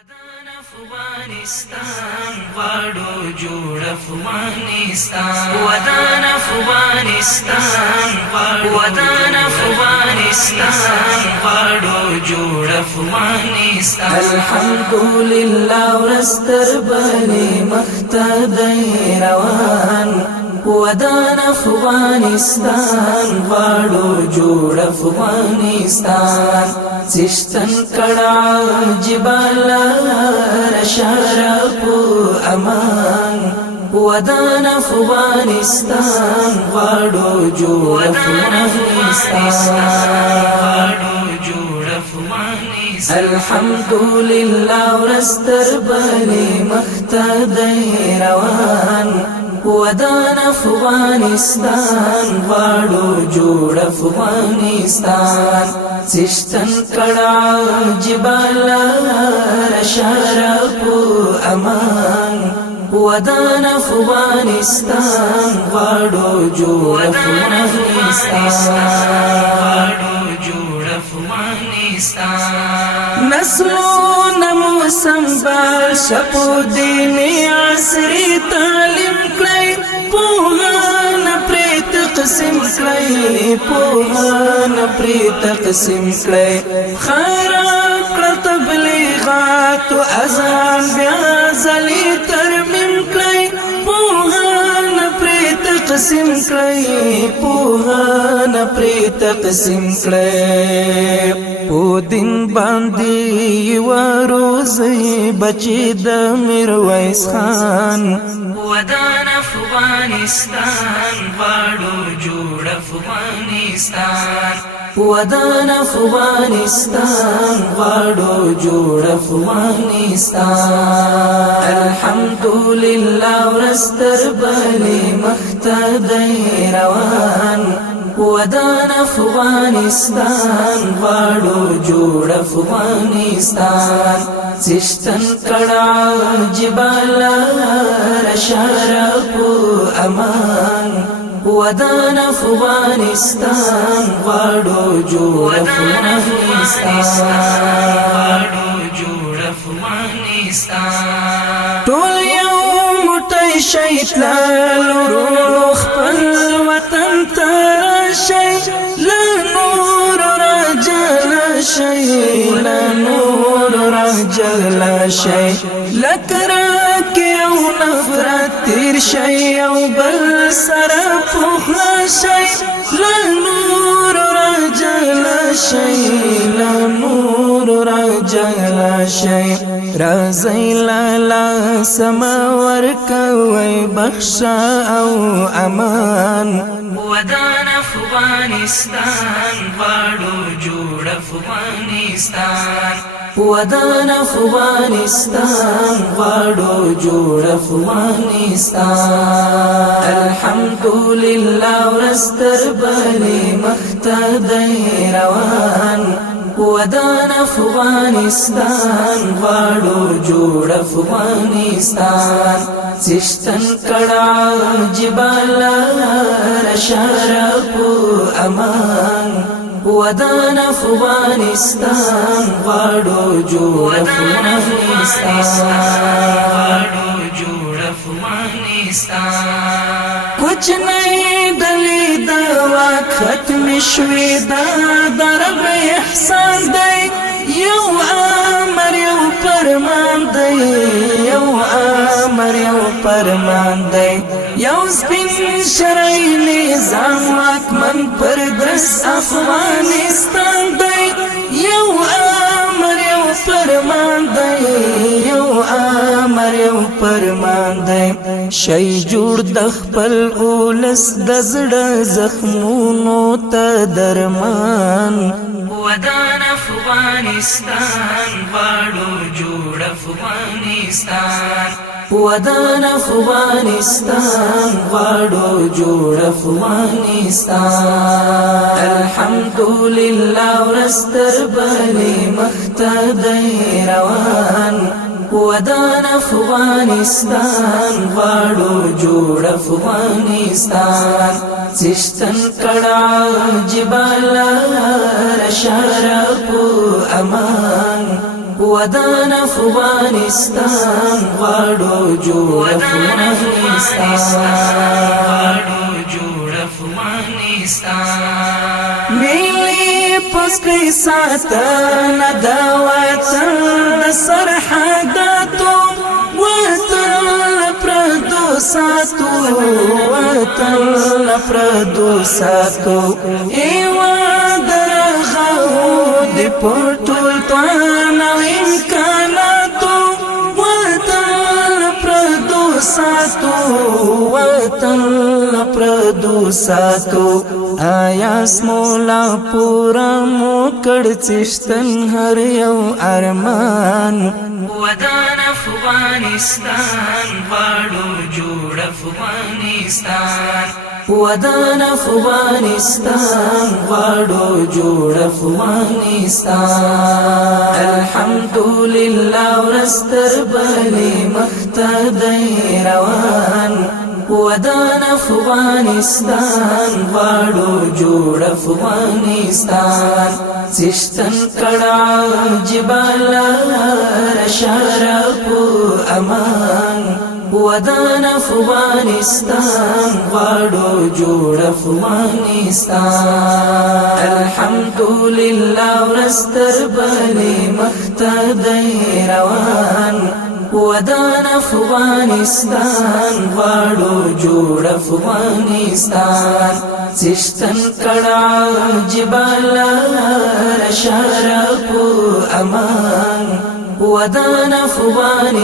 ودان افغانستان غواړو جوړ افغانستان ودان افغانستان ودان افغانستان غواړو جوړ افغانستان الحمدلله ورستر بني مختدی روان ودان افغانستان غواړو جوړ افغانستان سشتن کڑا جبالا رشارف امان ودان افغانستان غواړو جوړ افغانستان الحمدلله ورستر بني مختدی روان ودان افغانستان غواړو جوړ افغانستان سشتن کڑا جبالا رشارف امان ودان افغانستان غواړو جوړ افغانستان نسلون موسمبال شپو دینی عصری تعلیم کلی پوغان پری تقسیم کلی پوغان پری تقسیم کلی خیرات تبلیغات و ازان بیازلی ترمیم کلی پوغان پری تقسیم کلی پوغان پری تقسیم کلی پو دین باندی وروزی بچی د میرویس خان ودان افغانستان غواړو جوړ افغانستان ودان افغانستان غواړو جوړ افغانستان الحمدلله ورستر بني مختدی روان ودان افغانستان غواړو جوړ افغانستان سشتن کڑا جبالا رشارف امان ودان افغانستان غواړو جوړ افغانستان ټول یو موټی شیطان روح خپل وطن ته شي لنور رجل شي لنور رجل شي لکرک یو نفرت تیر شي او بل سره پوخلا شي لنور رجل شي لنور رجل شي رازی لالا سماور کوي بخشا او امان ودان افغانستان غواړو جوړ افغانستان ودان افغانستان غواړو جوړ افغانستان الحمدلله ورستر بني مختدی روان ودان افغانستان غواړو جوړ افغانستان سشتن کڑا جبالا رشارف امان ودان افغانستان غواړو جوړ افغانستان کچھ نہیں دلی دوا ختم شوی دا درب احسان دی یو امر یو فرمان دی یو امر یو فرمان دی یو سپین شرعی نظام واکمن پر دس افغانستان دی یو امر یو فرمان دی یو امر یو فرمان دی شي جوړ د خپل اولس د زړه زخمونو ته درمان ودان افغانستان غواړو جوړ افغانستان ودان افغانستان غواړو جوړ افغانستان الحمدلله ورستر بني مختدی روان ودان افغانستان غواړو جوړ افغانستان سشتن کڑا جبالا رشارف امان ودان افغانستان غواړو جوړ افغانستان ملي پسکې ساتنه د وطن د سرحداتو وطن پردو ساتو وطن پردو ساتو هیواد رغو د پټول توان او امکاناتو وطن پردو ساتو وطن پردو ساتو آیا سمولا پورا موکړ چشتن هر یو ارمان ودان افغانستان غواړو جوړ افغانستان ودان افغانستان غواړو جوړ افغانستان الحمدلله ورستر بلی مختدی روان ودان افغانستان غواړو جوړ افغانستان چشتن کړه جبال شرف امان ودان افغانستان غواړو جوړ افغانستان الحمدلله ورستر بلی مختدی روان ودان افغانستان غواړو جوړ افغانستان چشتن کړه جبال شرف امان ودان افغانستان